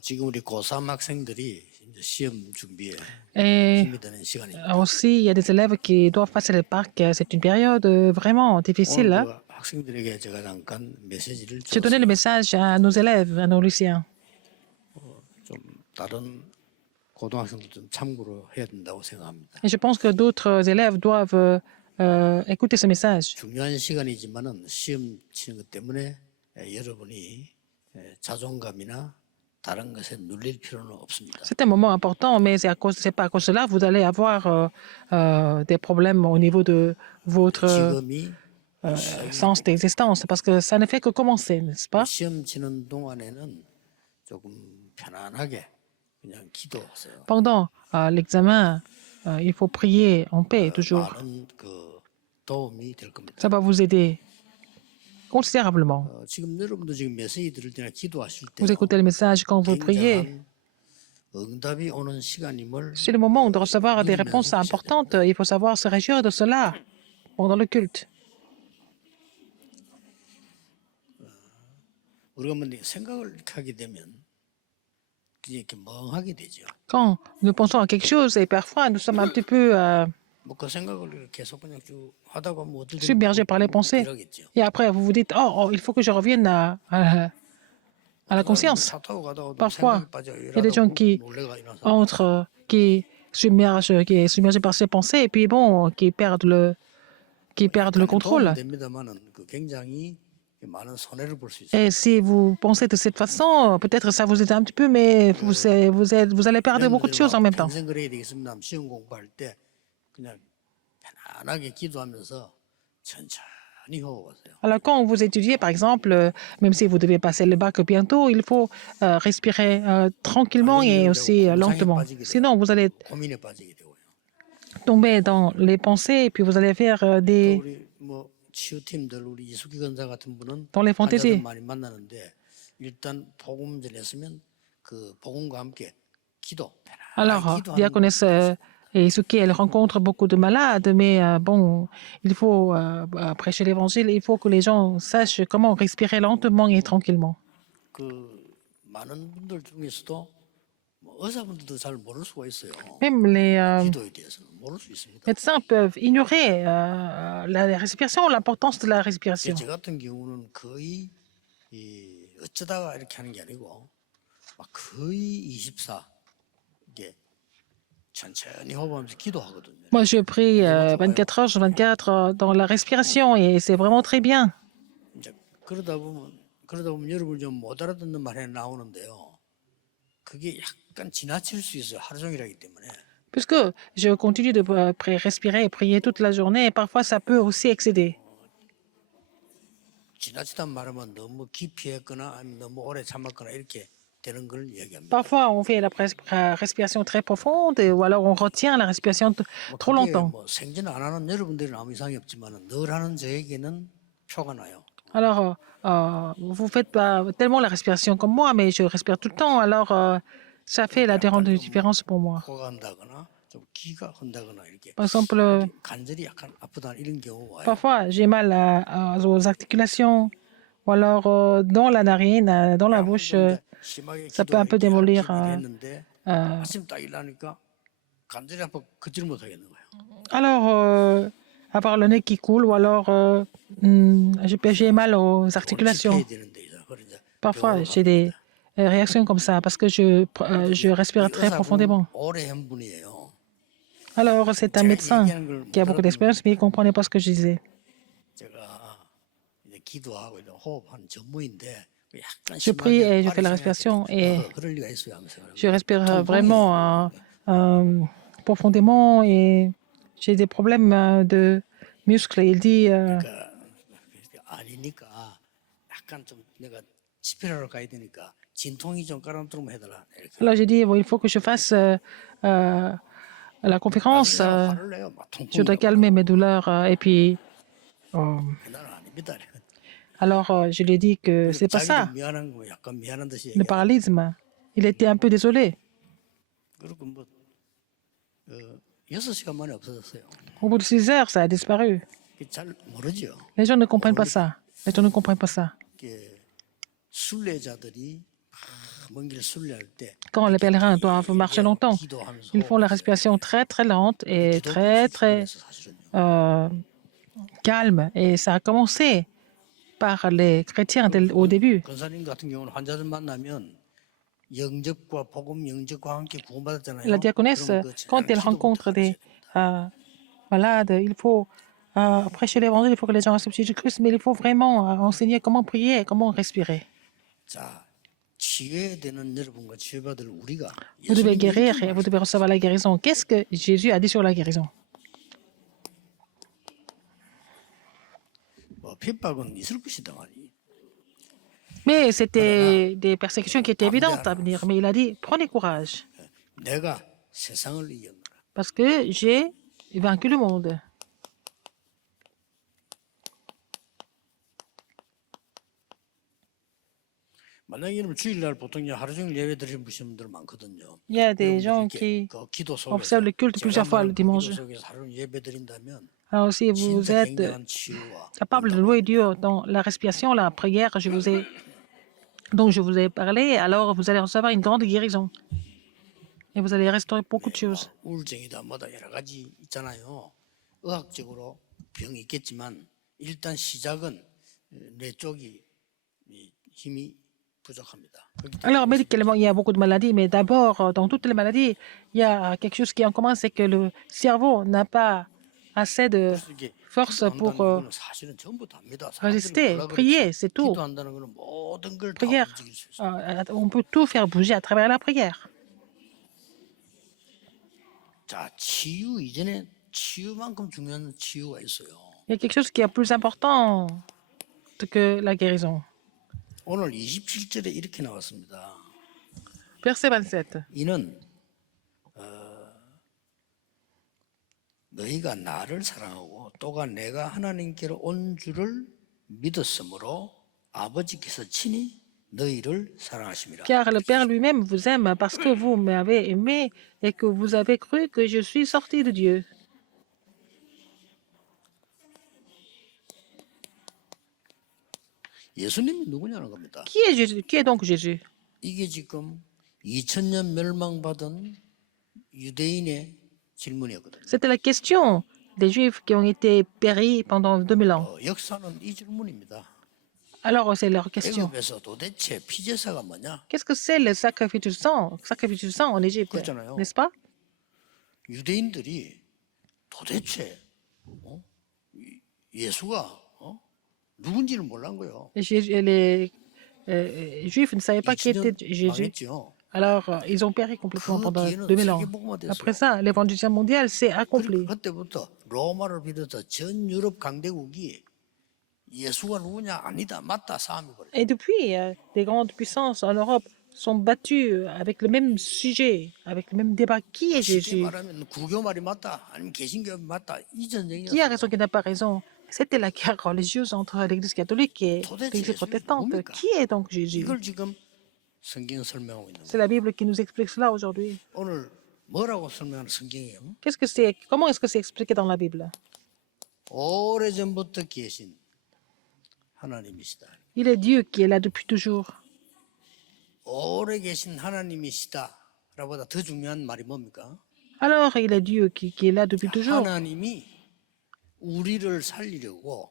지금 우리 고3 학생들이 이제 시험 준비에 Et 힘이 드는 시간입니다. aussi, il y a des élèves qui doivent passer le bac. C'est une période vraiment difficile. 오늘 Hein. 그 학생들에게 제가 잠깐 메시지를 J'ai donné le 줬어요. message à nos élèves, à nos lycéens. 좀 다른 고등학생도 좀 참고로 해야 된다고 생각합니다. Et je pense que d'autres élèves doivent écouter ce message. 중요한 시간이지만은 시험 치는 것 때문에 여러분이 자존감이나 다른 것에 눌릴 필요는 없습니다. C'est un moment important, mais c'est pas à cause de cela que vous allez avoir des problèmes au niveau de votre 지금이 sens d'existence, parce que ça ne fait que commencer, n'est-ce pas? 시험 치는 동안에는 조금 편안하게 그냥 기도하세요. Pendant l'examen, il faut prier en paix toujours. 많은 그 도움이 될 겁니다. Ça va vous aider considérablement. 지금 여러분도 지금 메시지 들을 때나 기도하실 때 Vous écoutez le message quand vous priez. 굉장한 응답이 오는 시간임을 C'est le moment de recevoir des réponses importantes. Il faut savoir se réjouir de cela pendant le culte. 우리가 뭐 생각을 이렇게 하게 되면 그냥 이렇게 멍하게 되죠. Quand nous pensons à quelque chose, et parfois nous sommes un petit peu 뭐 그 생각을 이렇게 계속 그냥 쭉 하다가 뭐 어떨 때 submergés par les pensées. 이러겠죠. Et après, vous vous dites, oh, il faut que je revienne à la conscience. 차 타고 가다가 Parfois, 생각이 빠져 il y a des gens qui 놀래가 일어나서 entrent, qui est submergé par ses pensées, et puis bon, qui perdent le contrôle. 됩니다만은 그 굉장히 많은 손해를 볼 수 있어요. Et si vous pensez de cette façon, peut-être ça vous aide un petit peu, mais vous allez perdre beaucoup de choses en même temps. 평생 그래야 되겠습니다. 시험 공부할 때 그냥 편안하게 기도하면서 천천히 호흡하세요. Alors, quand vous étudiez, par exemple, même si vous devez passer le bac bientôt, il faut respirer tranquillement et aussi lentement. Sinon, vous allez 고민에 빠지게 되고요. tomber dans les pensées et puis vous allez faire 또 우리 뭐 치유팀들 우리 이수기 권사 같은 분은 dans les 환자들 fantaisies. 많이 만나는데 일단 복음 전했으면 그 복음과 함께 기도 Alors, 편안하게 기도하는 Diaconesse et Isuki, elle rencontre beaucoup de malades, mais bon, il faut prêcher l'évangile, il faut que les gens sachent comment respirer lentement et tranquillement. 그 많은 분들 중에서도 뭐 의사분들도 잘 모를 수가 있어요. Même les 기도에 대해서는 모를 수 있습니다. médecins peuvent ignorer la respiration, l'importance de la respiration. 제 같은 경우는 거의 이 어쩌다가 이렇게 하는 게 아니고 막 거의 24 이게 천천히 호흡하면서 기도하거든요. Moi, je prie 24 heures sur 24 dans la respiration et c'est vraiment très bien. 이제 그러다 보면 여러분 좀 못 알아듣는 말이 나오는데요. 그게 약간 지나칠 수 있어요. 하루 종일하기 때문에. Puisque je continue de respirer et prier toute la journée, et parfois ça peut aussi excéder. 지나치단 말하면 너무 깊이 했거나 아니면 너무 오래 참았거나 이렇게 되는 걸 얘기합니다. Parfois, on fait la respiration très profonde ou alors on retient la respiration trop 그게 longtemps. 뭐 생전 안 하는 여러분들은 아무 이상이 없지만 늘 하는 저에게는 표가 나요. Alors, vous faites pas tellement la respiration comme moi, mais je respire tout le temps, alors ça fait la différence pour moi. 코가 흔다거나 좀 기가 흔다거나 이렇게 Par exemple, 관절이 약간 아프다 이런 경우 와요. parfois j'ai mal aux articulations ou alors dans la narine, dans la bouche, 심하게 ça peut un peu 기도를 démolir. 했는데 아침 딱 일어나니까 관절이 아파 걷지를 못하겠는 거예요. Alors, avoir le nez qui coule ou alors j'ai mal aux articulations. 해야 되는데 이제 Parfois, j'ai des réactions comme ça parce que je respire très profondément. 오래 한 분이에요. Alors, c'est un médecin qui a beaucoup d'expérience, mais il ne comprenait pas ce que je disais. 제가 이제 기도하고 이런 호흡하는 전무인데 약간 Je prie et je fais la respiration et 그럴 리가 있어요 하면서 je respire vraiment profondément et j'ai des problèmes de muscles. Il dit, 아니니까 약간 좀 내가 집회하러 가야 되니까 진통이 좀 깔아놓으면 해달라 이렇게. alors j'ai dit, bon, il faut que je fasse la conférence. 화를 내요. 막 Je dois calmer mes douleurs. Et puis, 나는 아닙니다. alors, je lui ai dit que c'est pas ça, 자기도 미안한 거 약간 미안한 듯이 le 얘기해. paralysme. Il était un peu désolé. 그리고 뭐 6시간 만에 없어졌어요. Au bout de 6 heures, ça a disparu. 잘 모르죠. Les gens ne comprennent pas ça. Les gens ne comprennent pas ça. 이게 순례자들이 먼 길 순례할 때 Quand les pèlerins doivent marcher longtemps, 기도하면서 ils font la 호흡을 respiration très très lente et 기도 없이 très 출발해서 사실은요. euh, calme. Et ça a commencé par les chrétiens au début. 권사님 같은 경우는 환자들 만나면 영접과 복음 영접과 함께 La 구원받았잖아요. diaconesse, 그러면 그 quand 재난을 elle 기도부터 rencontre des 가르쳐야 됩니다. malades, il faut prêcher l'évangile, il faut que les gens acceptent Jésus-Christ, mais il faut vraiment enseigner comment prier, comment respirer. 자, 치유해야 되는 여러분과 치유받을 우리가 Vous devez 예수님이 guérir 이렇게 et vous devez 말씀하셨어요. recevoir la guérison. Qu'est-ce que Jésus a dit sur la guérison? 핍박은 있을 것이다 말이. Mais c'était des persécutions qui étaient évidentes à venir. Mais il a dit, prenez courage, 내가 세상을 이겼노라. parce que j'ai vaincu le monde. 만약에 여러분 주일날 보통 하루 종일 예배 드리는 분들 많거든요. Il y a des 여러분들이 gens 이렇게 qui 그 기도 속에서 observent le culte 제가 plusieurs fois 말한 le 그 dimanche. 기도 속에서 하루 종일 예배 드린다면 Alors, si vous 진짜 êtes 굉장한 치유와 capable de louer Dieu dans la respiration, la prière, dont je vous ai parlé, alors vous allez recevoir une grande guérison. Et vous allez restaurer beaucoup de choses. 우울증이다 뭐다 여러 가지 있잖아요. 의학적으로 병이 있겠지만 일단 시작은 내 쪽이 힘이 부족합니다. 그렇기 때문에 Alors, médicalement, il y a beaucoup de maladies, mais d'abord, dans toutes les maladies, il y a quelque chose qui est en commun, c'est que le cerveau n'a pas assez de 그래서 이게 force 기도한다는 pour 거는 사실은 전부 다입니다. 사람들이 résister. 몰라 Prier, 그렇지. c'est tout. 기도한다는 거는 모든 걸 다 Prière, 움직일 수 있어요. on peut tout faire bouger à travers la prière. 자, 치유 이전에 치유만큼 중요한 치유가 있어요. Il y a quelque chose qui est plus important que la guérison. 오늘 27절에 이렇게 나왔습니다. Verset 27. 이는 너희가 나를 사랑하고 또가 내가 하나님께로 온 줄을 믿었으므로 아버지께서 친히 너희를 사랑하심이라. Car le Père lui-même vous aime parce que vous m'avez aimé et que vous avez cru que je suis sorti de Dieu. 예수님이 누구냐는 겁니다. Qui est Jésus? Qui est donc Jésus? 이게 지금 2000년 멸망받은 유대인의 질문이었거든요. C'était la question des Juifs qui ont été péris pendant 2000 ans. 역사는 이 질문입니다. Alors, c'est leur question. 애굽에서 도대체 피제사가 뭐냐? Qu'est-ce que c'est le sacrifice du sang? Sacrifice du sang en Égypte, 그렇잖아요. n'est-ce pas? 유대인들이 도대체 예수가 누군지를 몰란 거예요. Les Juifs ne savaient pas qui était 2000년 Jésus. 망했죠. Alors, ils ont péri complètement 그 pendant 뒤에는 2000 ans. 세계복음화 됐어요. Après ça, l'évangile mondial s'est accompli. 그때부터 로마를 비롯해 전 유럽 강대국이 예수가 누구냐 아니다 맞다 싸움이 벌어요. Et depuis, des grandes puissances en Europe sont battues avec le même sujet, avec le même débat. Qui est 쉽게 Jésus? 말하면 구교 말이 맞다 아니면 개신교 맞다 이 Qui a 전쟁이었어요. raison, qui n'a pas raison? C'était la guerre religieuse entre l'Église catholique et 도대체 l'Église 예수님이 protestante. 뭡니까? Qui est donc Jésus? 이걸 지금 성경 설명하고 있는 C'est 거예요. la Bible qui nous explique cela aujourd'hui. 오늘 뭐라고 설명하는 성경이에요? Qu'est-ce que c'est? Comment est-ce que c'est expliqué dans la Bible? 오래전부터 계신 하나님이시다. Il est Dieu qui est là depuis toujours. 오래 계신 하나님이시다. 라보다 더 중요한 말이 뭡니까? Alors, il est Dieu qui est là depuis toujours. 하나님이 우리를 살리려고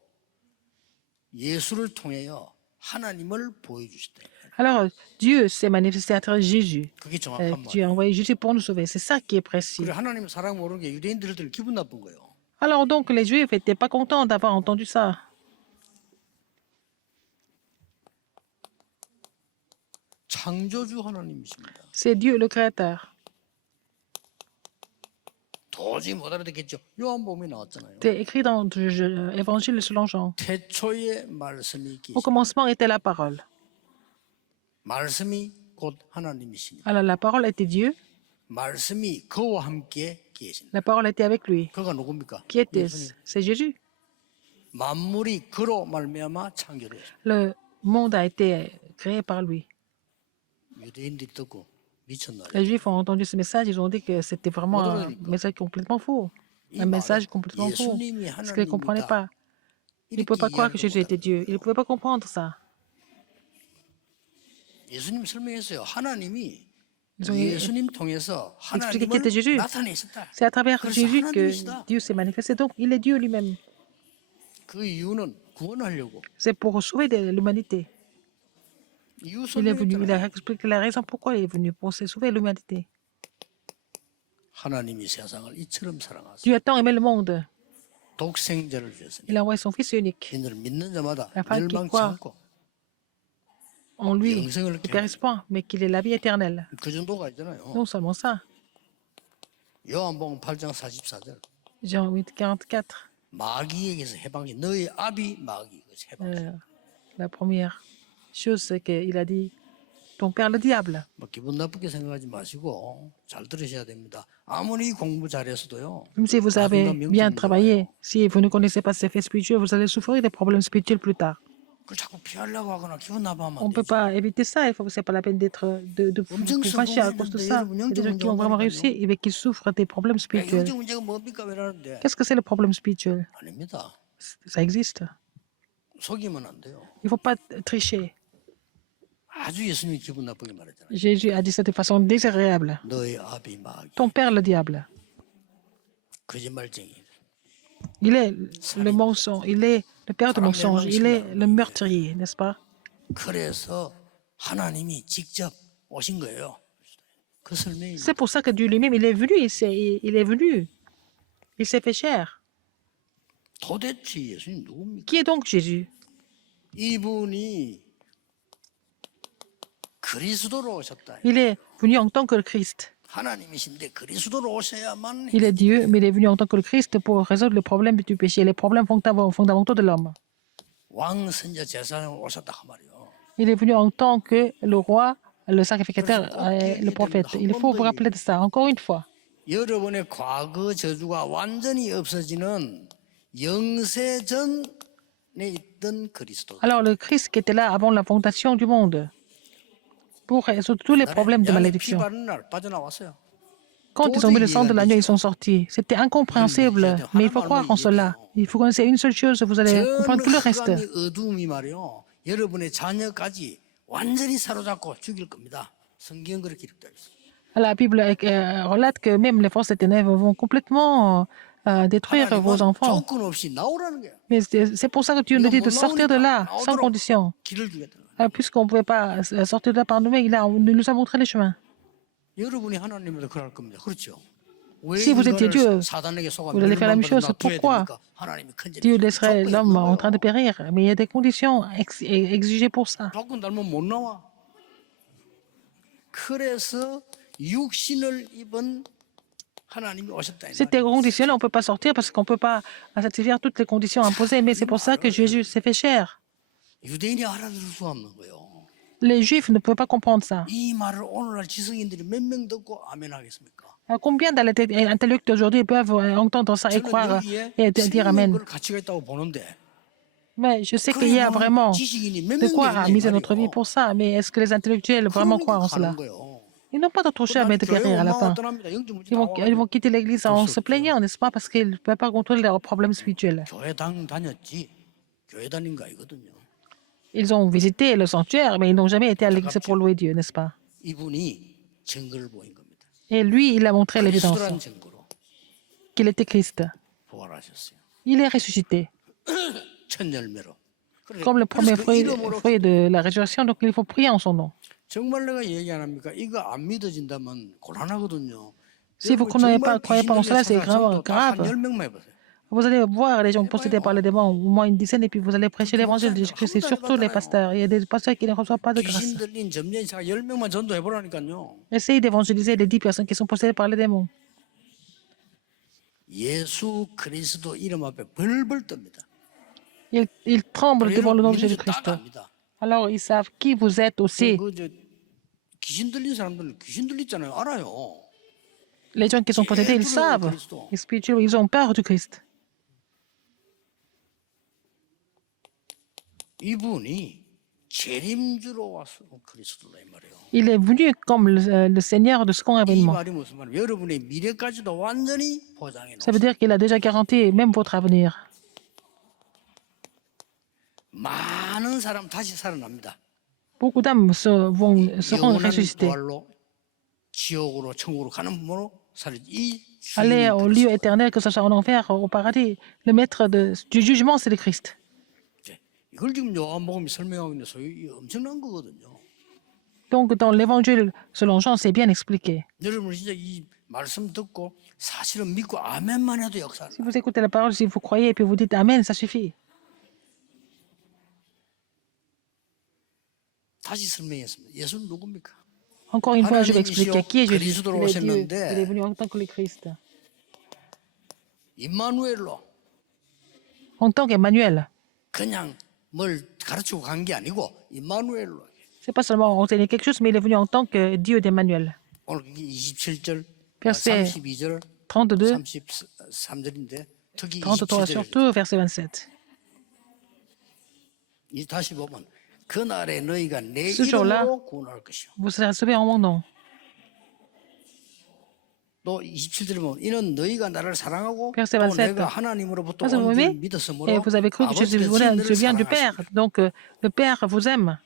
예수를 통하여 하나님을 보여주시다. Alors, Dieu s'est manifesté à travers Jésus. 그게 정확한 Dieu 말이에요. a envoyé Jésus pour nous sauver. C'est ça qui est précis. 그리고 하나님 사랑 모르는 게 유대인들한테는 기분 나쁜 거예요. Alors donc, les Juifs n'étaient pas contents d'avoir entendu ça. 창조주 하나님이십니다. C'est Dieu le Créateur. 도저히 못 알아듣겠죠. 요한복음에 나왔잖아요. C'est écrit dans l'Évangile selon Jean. 태초에 말씀이 Au 계시. commencement était la parole. 말씀이 곧 하나님이시니. Alors la parole était Dieu, 말씀이 그와 함께 계신. la parole était avec lui. 그가 누굽니까? Qui était-ce? 예수님. C'est Jésus. 만물이 그로 말미암아 창조되었습니다. Le monde a été créé par lui. 유대인들이 듣고 미쳤나? Les Juifs ont entendu ce message, ils ont dit que c'était vraiment un message complètement faux. Un message complètement faux. Parce qu'ils ne comprenaient pas. Ils ne pouvaient pas croire que Jésus était Dieu. Ils ne pouvaient pas comprendre ça. 예수님 설명했어요. 하나님이 Ils ont 예수님 통해서 expliqué qui 하나님을 était Jésus. 나타내 있었다. C'est à travers 그래서 Jésus que 하나님이시다. Dieu s'est manifesté. Donc, il est Dieu lui-même. 그 이유는 구원하려고. C'est pour sauver l'humanité. 이유 Il est venu, il a 설명했잖아요. expliqué la raison pourquoi il est venu, pour sauver l'humanité. 하나님이 세상을 이처럼 사랑하사 Dieu a tant aimé le monde. 독생자를 주셨으니 Il a envoyé son Fils unique, 이들을 믿는 자마다 afin qu'il 멸망치 croit 않고 en lui, 영생을 ne périsse pas, mais qu'il ait la vie éternelle. 그 정도가 있잖아요. Non seulement ça. 요한복음 8장 44절 Jean 8, 44. 마귀에게서 해방시 너의 아비 마귀에게서 해방시. La première chose, c'est qu'il a dit ton père, le diable. 뭐 기분 나쁘게 생각하지 마시고 잘 들으셔야 됩니다. 아무리 공부 잘해서도요. Même si vous avez 나중에 bien 명증 travaillé, si vous ne connaissez pas ces faits spirituels, vous allez souffrir des problèmes spirituels plus tard. 그걸 자꾸 피하려고 하거나 기분 나빠하면 On 안 ne peut 되지. pas éviter ça. Il faut, c'est pas la peine de vous fâcher à cause de ça. Il y a des gens qui ont vraiment réussi et qui souffrent des problèmes 야, spirituels. 영적 문제가 뭡니까 왜 이러는데? Qu'est-ce que c'est le problème spirituel? 아닙니다. Ça existe. 속이면 안 돼요. Il ne faut pas tricher. 아주 예수님이 기분 나쁘게 말했잖아요. Jésus a dit ça de façon désagréable. 너의 아비 마귀 Ton père, le diable. 거짓말쟁이. Il est le mensonge. Il est le père de mensonge. Il est le meurtrier, n'est-ce pas? 그래서 하나님이 직접 오신 거예요. 그 설명이 C'est pour ça que Dieu lui-même, il est venu. Il est venu. Il s'est fait chair. 도대체 예수님 누굽니까? Qui est donc Jésus? 이분이 그리스도로 오셨다. Il est venu en tant que le Christ. 하나님이신데 그리스도로 오셔야만 Il est Dieu, mais il est venu en tant que le Christ pour résoudre les problèmes du péché, les problèmes fondamentaux de l'homme. 왕 선자 제사장으로 오셨다 그 말이요. Il est venu en tant que le roi, le sacrificateur, le prophète. Il faut vous rappeler de ça. Encore une fois, 여러분의 과거 저주가 완전히 없어지는 영세전에 있던 그리스도. alors le Christ qui était là avant la fondation du monde pour résoudre tous les problèmes de 양의 피 malédiction. 바르는 날 빠져나왔어요. Quand ils ont mis le sang de l'agneau, ils sont sortis. C'était incompréhensible, mais il faut croire en cela. Il faut connaître une seule chose, vous allez comprendre tout le reste. 흑암이 어두움이 말이요. 여러분의 자녀까지 완전히 사로잡고 죽일 겁니다. 성경 그렇게 기록되어 있어요. La Bible relate que même les forces des ténèbres vont complètement détruire vos 하나님은 enfants. 조건 없이 나오라는 거예요. Mais c'est pour ça que Dieu nous dit de sortir de là, sans condition. 길을 주겠다. Puisqu'on ne pouvait pas sortir de là par nous-mêmes, il nous a montré les chemins. 여러분이 하나님보다 그럴 겁니다. 그렇죠? 왜 Si vous étiez Dieu, 사단에게 속아 vous allez faire la même chose. 놔둬야 Pourquoi 됩니까? 하나님이 큰절이 Dieu laisserait l'homme en train de périr? Mais il y a des conditions exigées pour ça. 조건 달면 못 나와. 그래서 육신을 입은 하나님이 오셨다. 이 C'était 말이에요. conditionnel, on ne peut pas sortir parce qu'on ne peut pas satisfaire toutes les conditions imposées. Mais c'est pour ça que Jésus s'est fait chair. 유대인이 알아들을 수 없는 거예요. Les Juifs ne peuvent pas comprendre ça. 이 말을 오늘날 지성인들이 몇 명 듣고 아멘 하겠습니까? Combien d'intellectuels aujourd'hui peuvent entendre ça et 저는 croire 여기에 et dire Amen? 생명을 가치가 있다고 보는데 Mais je sais qu'il y a vraiment 지식인이 몇 de 명 quoi 되겠냐 이 miser notre vie 말이에요. pour ça. Mais est-ce que les intellectuels vraiment croient en 그러니까 cela? 가는 거예요. Ils n'ont pas d'autre choix mais de périr à la fin. Ils vont quitter l'église en se plaignant, n'est-ce pas? Parce qu'ils ne peuvent pas contrôler leurs problèmes spirituels. 교회 다녔지 교회 다닌 거 아니거든요. Ils ont visité le sanctuaire, mais ils n'ont jamais été à l'église pour louer Dieu, n'est-ce pas? 이분이 증거를 보인 겁니다. Et lui, il a montré l'évidence 그리스도란 증거로 qu'il était Christ. 부활하셨어요. Il est ressuscité, 첫 열매로. 그래, comme le premier 그래서 그 fruit, 이름으로 fruit de la résurrection, donc il faut prier en son nom. 정말 내가 얘기 안 합니까? 이거 안 믿어진다면 곤란하거든요. Si vous ne croyez pas en cela, c'est grave. 한 10명만 해보세요. Vous allez voir les gens possédés par les démons, au moins une dizaine, et puis vous allez prêcher l'évangile de Jésus-Christ, et surtout les pasteurs. Il y a des pasteurs qui ne reçoivent pas de grâce. 귀신 들린 점령사가 10명만 전도해보라니까요. Essayez d'évangéliser les 10 personnes qui sont possédées par les démons. 예수 그리스도 이름 앞에 벌벌 뜹니다. Ils tremblent devant le nom de 민주 Jésus-Christ. 딱 압니다. Alors ils savent qui vous êtes aussi. 귀신 들린 사람들은 귀신 들렸잖아요. 알아요. Les gens qui sont possédés, ils savent. Les spirituels, ils ont peur du Christ. 이분이 재림주로 와서 그리스도다 이 말이에요. Il est venu comme le Seigneur de second 이 avènement. 말이 무슨 말이에요? 여러분의 미래까지도 완전히 보장해 Ça veut 놓으세요. dire qu'il a déjà garanti même votre avenir. 많은 사람 다시 살아납니다. beaucoup d'âmes seront 영원한 ressuscitées. 부활로 지옥으로 천국으로 가는 부모로 살이 이 Aller 주인이 au lieu 그리스도. éternel, que ce soit en enfer ou au paradis. Le maître du jugement, c'est le Christ. 이걸 지금 요한복음이 설명하고 있는 소위 엄청난 거거든요. Donc, dans l'évangile selon Jean, c'est bien expliqué. 여러분 진짜 이 말씀 듣고 사실은 믿고 아멘만 해도 역사. Si vous écoutez la parole, si vous croyez et puis vous dites Amen, ça suffit. 다시 설명했습니다. 예수는 누굽니까? Encore une fois, je vais expliquer qui est Jésus. 그리스도로 Il est Dieu. 오셨는데 Il est venu en tant que le Christ. 임마누엘로 En tant qu'Emmanuel. 그냥 뭘 가르치고 간 게 아니고 임마누엘로. C'est pas seulement enseigner quelque chose, mais il est venu en tant que Dieu d'Emmanuel. 오늘 27절, Verset 32절, 32, 33절인데 특히 33 27절. surtout, verset 27. 이 다시 보면 그날에 너희가 내 Ce jour-là, 이름으로 구원할 것이요. vous serez sauvés en mon nom. 또 27절에 보면 이는 너희가 나를 사랑하고 Verset 또 27. 내가 하나님으로부터 Parce que vous 온 줄 m'aimez 믿었으므로 et vous avez cru que Jésus 아버지께서 너희를 je viens du Père. 사랑하시니. Donc, le Père vous aime.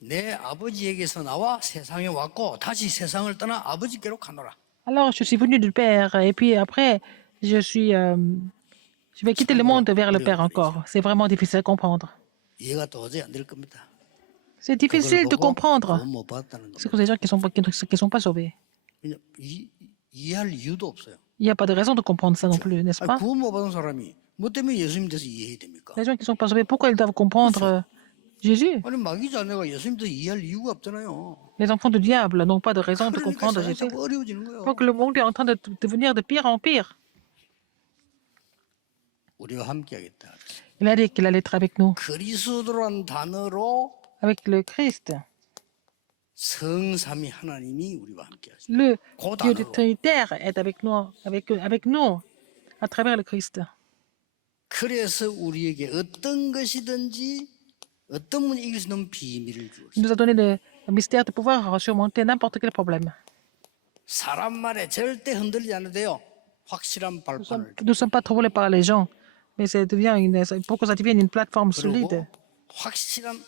내 아버지에게서 나와 세상에 왔고 다시 세상을 떠나 아버지께로 가노라. Alors, je suis venu du Père et puis après, je vais quitter le monde vers le Père encore. C'est vraiment difficile à comprendre. 이해가 도저히 안 될 겁니다. C'est difficile de 그걸 보고 comprendre. 구원 못 받았다는 C'est 겁니다. pour les gens qui sont pas sauvés. 그냥 이해할 이유도 없어요. Il n'y a pas de raison de comprendre ça non plus, n'est-ce 아니, pas? 구원 못 받은 사람이 뭐 때문에 예수님 돼서 이해해야 됩니까? Les gens qui ne sont pas sauvés, pourquoi ils doivent comprendre Jésus? 아니 마귀 자녀가 예수님 돼서 이해할 이유가 없잖아요. Les enfants du diable n'ont pas de raison de 그러니까 comprendre 세상이 Jésus. 자꾸 어려워지는 거예요. Donc le monde est en train de devenir de pire en pire. 우리와 함께하겠다. Il a dit qu'il allait être avec nous, 그리스도란 단어로 avec le Christ. 성삼위 하나님이 우리와 함께하시다. Le 그 Dieu 단어로. trinitaire est avec nous à travers le Christ. 그래서 우리에게 어떤 것이든지 어떤 분이 이길 수 있는 비밀을 주었어요. Il nous a donné le mystère de pouvoir surmonter n'importe quel problème. 사람 말에 절대 흔들리지 않아도 돼요. 확실한 발판을 Nous ne sommes pas troublés par les gens, mais pour que ça devienne une plateforme solide. 그리고 확실한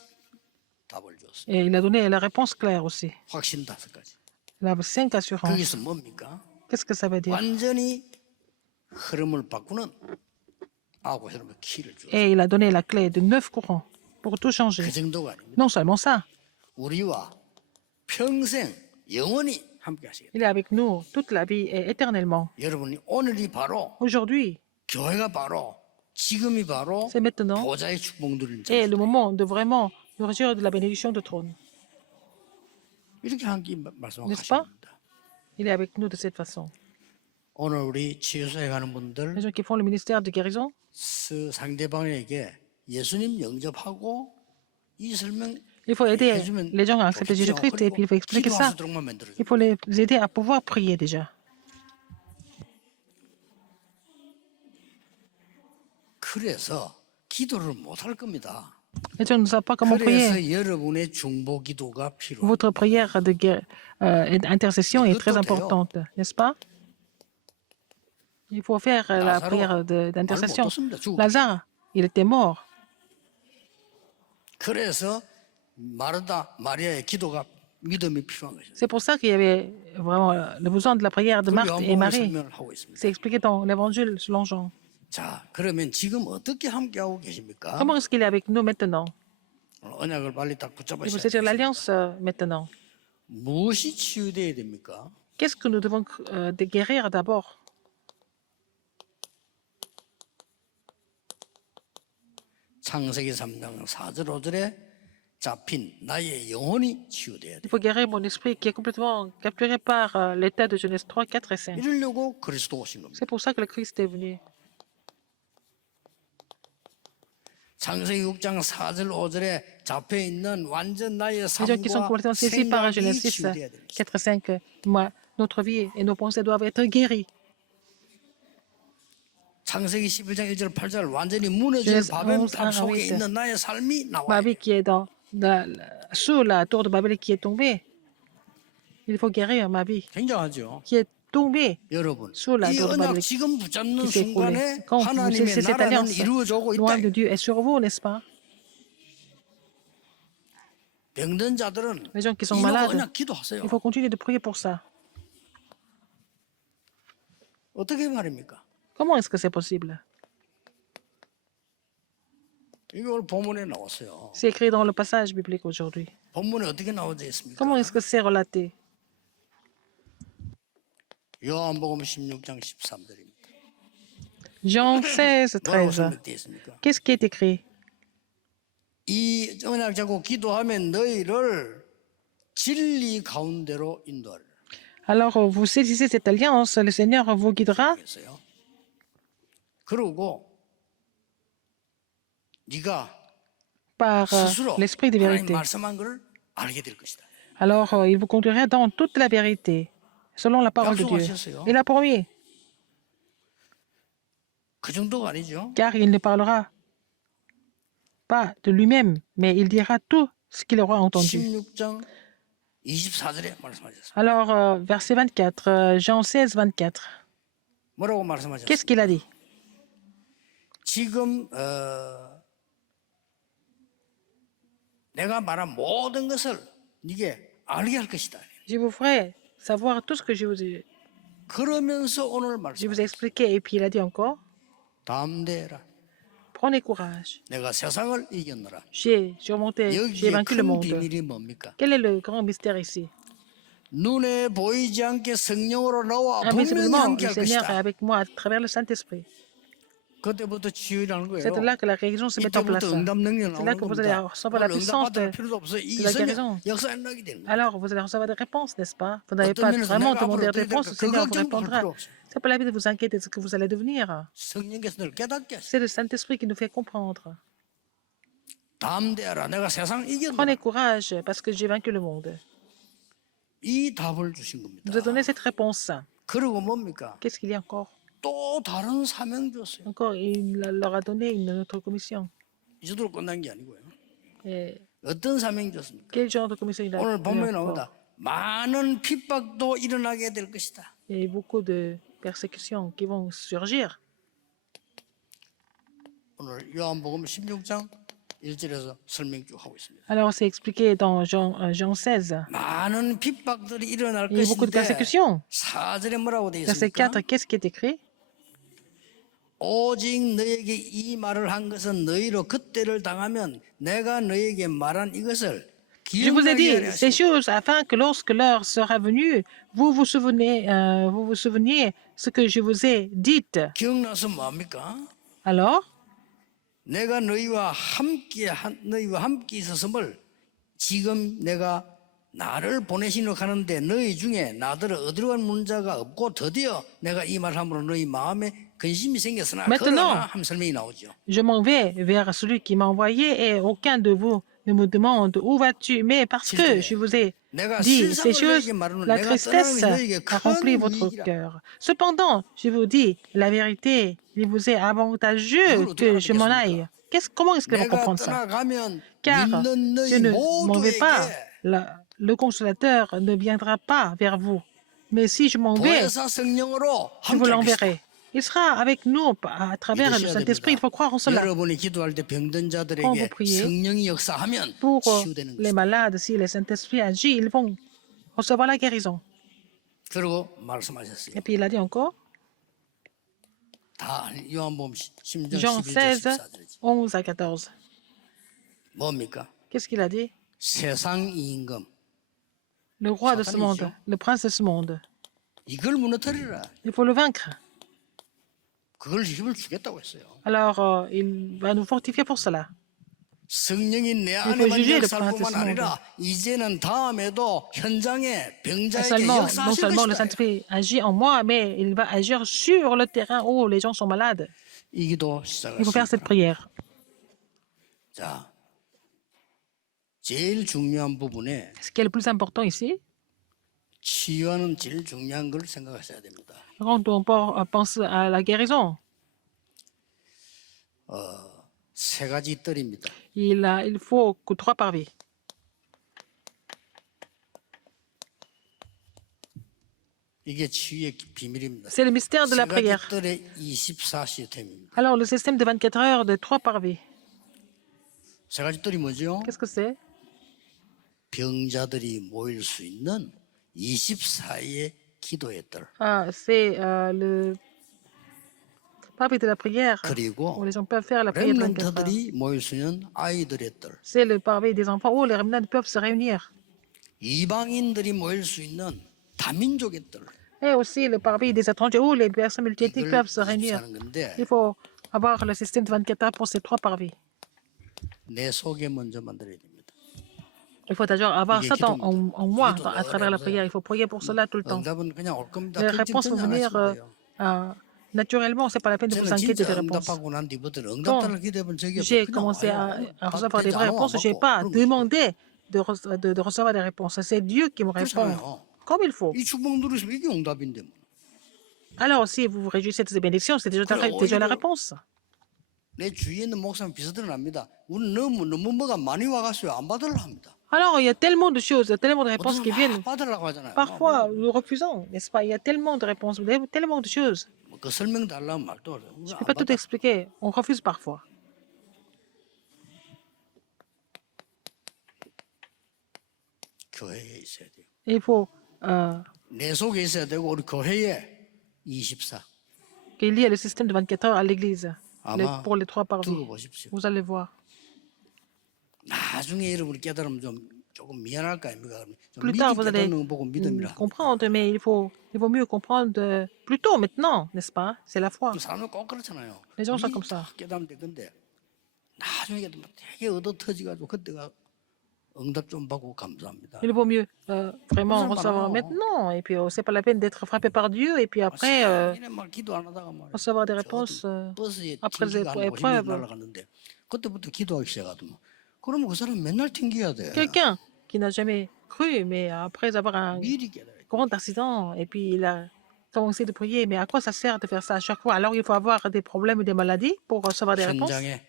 답을 줬어요. Et il a donné la réponse claire aussi. 확신 5가지. Il a 5 assurances. 거기서 뭡니까? Qu'est-ce que ça veut dire? 완전히 흐름을 바꾸는 아홉 흐름의 키를 줘. Et il a donné la clé de 9 courants pour tout changer. 그 정도가 아닙니다. Non seulement ça, 우리와 평생 영원히 함께 하시겠다. il est avec nous toute la vie et éternellement. 여러분이 오늘이 바로 Aujourd'hui, 교회가 바로 지금이 바로 c'est maintenant, 보좌의 축복 누리는 et 자. le moment de vraiment nourrir de la bénédiction de trône. 이렇게 함께 N'est-ce 말씀하십니다. pas? Il est avec nous de cette façon. 오늘 우리 치유소에 가는 분들 Les gens qui font le ministère de guérison, 상대방에게 예수님 영접하고 이 설명 il faut aider 해주면 les gens à accepter 좋겠죠. Jésus-Christ et puis il faut expliquer 기도할 ça. 수 있도록만 만들어줘. Il faut les aider à pouvoir prier déjà. 그래서 기도를 못 할 겁니다. Les gens ne savent pas comment prier. 그래서 여러분의 중보 기도가 필요합니다. Votre prière d'intercession est très 이것도 돼요. importante, n'est-ce pas? Il faut faire la 나사로 prière 말 d'intercession. 못했습니다. 죽었어요. Lazare, il était mort. 그래서 마리아의 기도가 믿음이 필요한 것이죠. C'est pour ça qu'il y avait vraiment le besoin de la prière de 그 Marthe et 요한복음을 Marie. 설명을 하고 있습니다. C'est expliqué dans l'évangile selon Jean. 자, 그러면 지금 어떻게 함께하고 계십니까? Comment est-ce qu'il est avec nous maintenant? 언약을 빨리 딱 Il 붙잡으셔야 faut saisir 돼요. l'alliance maintenant. 무엇이 치유돼야 됩니까? Qu'est-ce que nous devons guérir d'abord? 창세기 3장 4절 5절에 잡힌 나의 영혼이 치유돼야 돼. Il faut guérir mon esprit qui est complètement capturé par l'état de Genèse 3, 4 et 5. 이러려고 그리스도 오신 겁니다. C'est pour ça que le Christ est venu. 창세기 6장 4절 5절에 잡혀 있는 완전 나의 Les gens qui sont 삶과 complètement saisis par 생각이 Genèse 6, 치유돼야 됩니다. 4 et 5, moi, notre vie et nos pensées doivent être guéries. 창세기 11장 1절 8절 완전히 무너진 Genèse 바벨 11, 탑 속에 8. 있는 나의 삶이 Ma 나와야 vie 돼. qui est sous la tour de Babel qui est tombée, il faut guérir ma vie 굉장하죠. qui est tombée. 여러분, sous la 이 tour de 언약 Babel 지금 붙잡는 qui s'est écroulée. 순간에 Quand vous 하나님의 cessez cette 나라는 alliance, 이루어지고 le 있다. royaume de Dieu est sur vous, n'est-ce pas? 병든 자들은 Les gens qui sont 이놓고 malades, 그냥 기도하세요. il faut continuer de prier pour ça. 어떻게 말입니까? Comment est-ce que c'est possible? 이게 오늘 본문에 나왔어요. C'est écrit dans le passage biblique aujourd'hui. 본문에 어떻게 나오지 있습니까? Comment est-ce que c'est relaté? 요한복음 16장 13절입니다. Jean 16, 뭐라고 13. 설명되어 있습니까? Qu'est-ce qui est écrit? 이 언약 잡고 기도하면 너희를 진리 가운데로 인도하리라. Alors, vous saisissez cette alliance, le Seigneur vous guidera. 그랬어요. 그러고 네가 Par 스스로 l'esprit de 하나님 vérité. 말씀한 것을 알게 될 것이다. Alors, il vous conduira dans toute la vérité, selon la parole de Dieu. 약속하셨어요. Il a promis, 그 정도가 아니죠. car il ne parlera pas de lui-même, mais il dira tout ce qu'il aura entendu. 16장 24절에 말씀하셨어요. Alors, verset 24, Jean 16, 24. 뭐라고 말씀하셨어요? Qu'est-ce qu'il a dit? 지금 내가 말한 모든 것을 네게 알게 할 것이다. Je vous ferai savoir tout ce que 그러면서 오늘 je 말씀 vous ai expliqué. Et puis, il a dit encore, 담대해라. prenez courage. 내가 세상을 이겼노라. J'ai surmonté, j'ai 여기에 vaincu le 큰 monde. 비밀이 뭡니까? Quel est le grand mystère ici? 눈에 보이지 않게 성령으로 나와 분명히 Invisiblement, 함께 le 할 Seigneur est 것이다. avec moi à travers le Saint-Esprit. 그때부터 치유라는 거예요. C'est là que la guérison se met en place. 이때부터 응답 능력 C'est là 나오는 que vous allez 겁니다. recevoir la puissance 응답받을 de, 필요도 없어요. 이 de la 성령 guérison. 역사 안 나게 되는 거예요. Alors, vous allez recevoir des réponses, n'est-ce pas? Vous n'avez 어떤 pas 면에서 vraiment 내가 demandé 앞으로 des 어떻게 réponses, le 될까? Seigneur vous 그거 걱정할 répondra. 필요 없어요. C'est pas la vie de vous inquiéter de ce que vous allez devenir. 성령께서 늘 깨닫게 하시고 C'est le Saint-Esprit qui nous fait comprendre. 담대하라. 내가 세상을 이겼노라. Prenez courage parce que j'ai vaincu le monde. 이 답을 주신 겁니다. Je vous ai donné cette réponse. 그리고 뭡니까? Qu'est-ce qu'il y a encore? 또 다른 사명 줬어요. Encore, il leur a donné une autre commission. 이제도 끝난 게 아니고요. Et 어떤 사명 줬습니까? quel genre de commission il a 오늘 donné 본문에 encore? 나옵니다. 많은 핍박도 일어나게 될 것이다. Il y a eu beaucoup de persécutions qui vont surgir. 오늘 요한복음 16장 1절에서 설명 쭉 하고 있습니다. Alors, c'est expliqué dans Jean 16. 많은 핍박들이 일어날 Il y a eu beaucoup de 것인데 persécutions. 4절에 뭐라고 되어 Verset 있습니까? 4, qu'est-ce qui est écrit? 오직 너에게 이 말을 한 것은 너희로 그때를 당하면 내가 너에게 말한 이것을 Je vous ai 기억나게 dit 하려 ces 하시고 choses afin que lorsque l'heure sera venue, vous vous souveniez ce que je vous ai dit. 기억나서 뭡니까? Alors, 내가 너희와 함께 있었음을 지금 내가 나를 보내시려 하는데 너희 중에 나더러 어디로 간 문자가 없고 드디어 내가 이 말함으로 너희 마음에 근심이 생겼으나 Maintenant. 그러나 함 설명이 나오죠. je m'en vais vers celui qui m'a envoyé et aucun de vous ne me demande où vas-tu, mais parce que je vous ai 내가 dit ces 실상을 choses, 너희에게 말하는 la 내가 tristesse 떠나는 너희에게 a rempli 큰 votre 이익이라. cœur. Cependant, je vous dis la vérité, il vous est avantageux que je m'en aille. Comment est-ce qu'ils vont 내가 comprendre ça? 떠나가면 Car 믿는 je 너희 ne m'en vais pas. 모두에게 Le consolateur ne viendra pas vers vous. Mais si je m'en vais, 보혜사 성령으로 je vous 함께 l'enverrai. Il sera avec nous à travers le Saint-Esprit. Il faut croire en cela. 여러분이 기도할 때 병든 Quand 자들에게 vous priez, 성령이 역사하면 Pour 치유되는 les 것이다. malades, si le Saint-Esprit agit, ils vont recevoir la guérison. 그리고 말씀하셨어요. Et puis il a dit encore, 다 요한복음 10장 Jean 11절 16, 14절이지. 11 à 14. 뭡니까? Qu'est-ce qu'il a dit? 세상 임금 Le roi de ce monde, Satanisme. le prince de ce monde. 이걸 무너뜨리라. Il faut le vaincre. 그걸 힘을 주겠다고 했어요. Alors, il va nous fortifier pour cela. 성령이 내 faut 안에만 juger le 역사할 prince de 뿐만 ce monde. 아니라 이제는 다음에도 현장에 Et 병자에게 seulement, non 역사하실 seulement le 것이다. Saint-Esprit agit en moi, mais il va agir sur le terrain où les gens sont malades. 이 기도 Il faut faire cette 시작했습니다. prière. 자, 제일 중요한 부분에 Ce qui est le plus important ici, 치유하는 제일 중요한 걸 생각하셔야 됩니다. quand on pense à la guérison, 세 가지 뜰입니다. il faut que 3 parvis. 이게 치유의 비밀입니다. C'est le mystère de la 세 가지 prière. 뜰의 24 시스템입니다. Alors, le système de 24 heures de 3 parvis, 세 가지 뜰이 뭐죠? qu'est-ce que c'est? 병자들이 모일 수 있는 24의 기도의 뜰. C'est le parvis de la prière où 그리고 les gens peuvent faire la prière de 24 heures. 렘넌트들이 모일 수 있는 아이들의 뜰. C'est le parvis des enfants où les remnants peuvent se réunir. 이방인들이 모일 수 있는 다민족의 뜰. Et aussi le parvis des étrangers où les personnes multiethniques 이걸 peuvent se réunir. 24는 건데 Il faut avoir le système de 24 heures pour ces trois parvis. 내 속에 먼저 만들어야 됩니다. Il faut d'ailleurs avoir 이게 ça en moi, 기도도 à travers la prière. Il faut prier pour cela tout le temps. 응답은 그냥 올 겁니다. Les 걱정 réponses vont 전혀 안 venir 하셔도 돼요. naturellement. C'est pas la peine de vous 저는 inquiéter 진짜 des réponses. 응답하고 난 뒤부터는 Quand 응답달라 기대해본 적이 없어요. j'ai 그냥 commencé 와요. à recevoir des 되지 vraies 않으면 안 réponses, je n'ai 받고 pas 그런 거죠. demandé de recevoir des réponses. C'est Dieu qui me répond 그렇잖아요. comme il faut. 이 축복 누리시면 이게 응답인데 뭐. Alors, si vous vous réjouissez de ces bénédictions, c'est déjà la réponse. 내 주위에 있는 목사님 비서들은 압니다. 우리 너무 뭐가 많이 와갔어요. 안 받으려 합니다. Alors, il y a tellement de choses, tellement de réponses qui viennent. 받으려고 하잖아요. Parfois, nous refusons, n'est-ce pas? Il y a tellement de réponses, tellement de choses. 그 설명 달라면 말도 Je ne peux pas tout expliquer. On refuse parfois. 교회에 있어야 돼요. Il faut 내 속에 있어야 되고 우리 교회에 24. qu'il y ait le système de 24 heures à l'église 아마 pour les trois parvis. 두고 보십시오. Vous allez voir. 나중에 여러분이 깨달으면 좀 조금 미안할 거 아닙니까? 좀 Plus 미리 tard, vous allez 깨닫는 거 보고 믿음이라. comprendre, mais il vaut mieux comprendre plus tôt maintenant, n'est-ce pas? C'est la foi. 사람은 꼭 그렇잖아요. Les gens sont 미리 comme ça. 다 깨닫으면 돼. 근데 나중에 깨닫으면 되게 얻어 터지가지고 그때가 응답 좀 받고 감사합니다. Il vaut mieux vraiment 무슨 recevoir 말이야? maintenant, et puis c'est pas la peine d'être frappé par Dieu, et puis après 이래 말 기도 안 하다가 말이야. recevoir des réponses 버스에 après les 튕기가 한 50년 épreuves. 날아갔는데 그때부터 기도하기 시작하더만. 그러면 그 사람 맨날 튕겨야 돼. Quelqu'un qui n'a jamais cru, mais après avoir un 미리 깨달아야 돼. grand accident, et puis il a commencé de prier, mais à quoi ça sert de faire ça à chaque fois? Alors il faut avoir des problèmes et des maladies pour recevoir des réponses. 현장에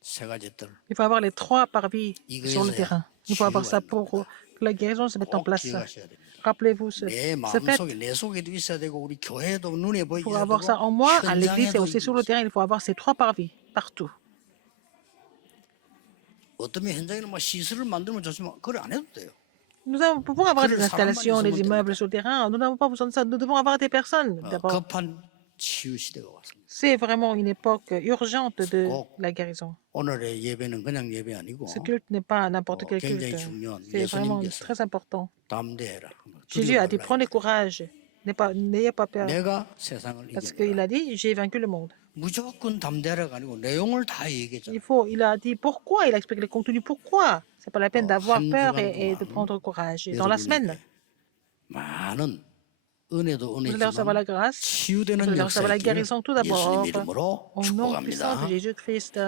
세 가지 뜰. Il faut avoir les trois parvis sur le 이거에서야 terrain. Il faut avoir ça pour que la guérison se mette en 꼭 place. 기억하셔야 됩니다. Rappelez-vous 내 ce fait. 마음속에 내 속에도 있어야 되고 우리 교회도 눈에 보이게 Pour 해야 avoir ça 되고 en moi, à l'église et 현장에도 aussi sur le terrain, il faut avoir ces trois parvis partout. 어쩌면 현장에는 뭐 시설을 만들면 좋지만 그걸 안 해도 돼요. Pouvons avoir 그럴 des installations, 사람만 des 있으면 immeubles sur le terrain. Nous n'avons pas besoin de ça. Nous devons avoir des personnes d'abord. 급한 치유 시대가 왔습니다. C'est vraiment une époque urgente de 꼭 la guérison. 오늘의 예배는 그냥 예배 아니고 Ce culte n'est pas n'importe quel 굉장히 culte. 중요한 C'est vraiment 예수님께서 très important. 담대해라. Jésus a dit, 두려워 prenez 말라. courage. N'ayez pas peur. 내가 세상을 Parce 이겼다. qu'il a dit, j'ai vaincu le monde. 무조건 담대하라가 아니고 내용을 다 얘기했잖아. Il a dit pourquoi, il a expliqué le contenu pourquoi. C'est pas la peine d'avoir 한 peur 주간 et de 동안 prendre courage. Et dans la semaine, 많은 은혜도 vous allez recevoir la 은혜지만 grâce, vous 치유되는 allez recevoir la 역사의 guérison tout d'abord. 예수님 이름으로 Au nom puissant de 축복합니다. Jésus-Christ,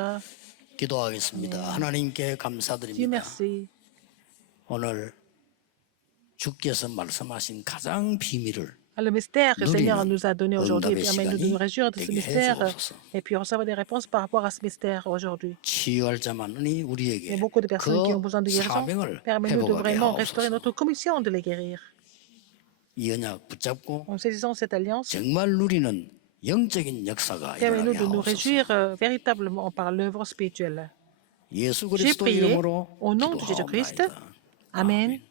기도하겠습니다. 하나님께 Dieu 감사드립니다. merci. 오늘 주께서 말씀하신 가장 비밀을 Le mystère que le Seigneur nous a donné aujourd'hui, 응답의 permet-nous de nous réjouir de ce 되게 mystère 해주옵소서. et puis recevoir des réponses par rapport à ce mystère aujourd'hui. 치유할 자만이 Il y 우리에게 a beaucoup de personnes qui ont besoin de 그 guérison. 사명을 Permets-nous de 회복하게 vraiment restaurer 하옵소서. notre commission de les guérir. 이 언약 붙잡고 En saisissant cette alliance, 정말 누리는 영적인 역사가 permets-nous 일어나게 de nous 하옵소서. réjouir véritablement par l'œuvre spirituelle. 예수 J'ai 그리스도 prié 이름으로 au nom de Jésus-Christ. 기도하옵나이다. Amen.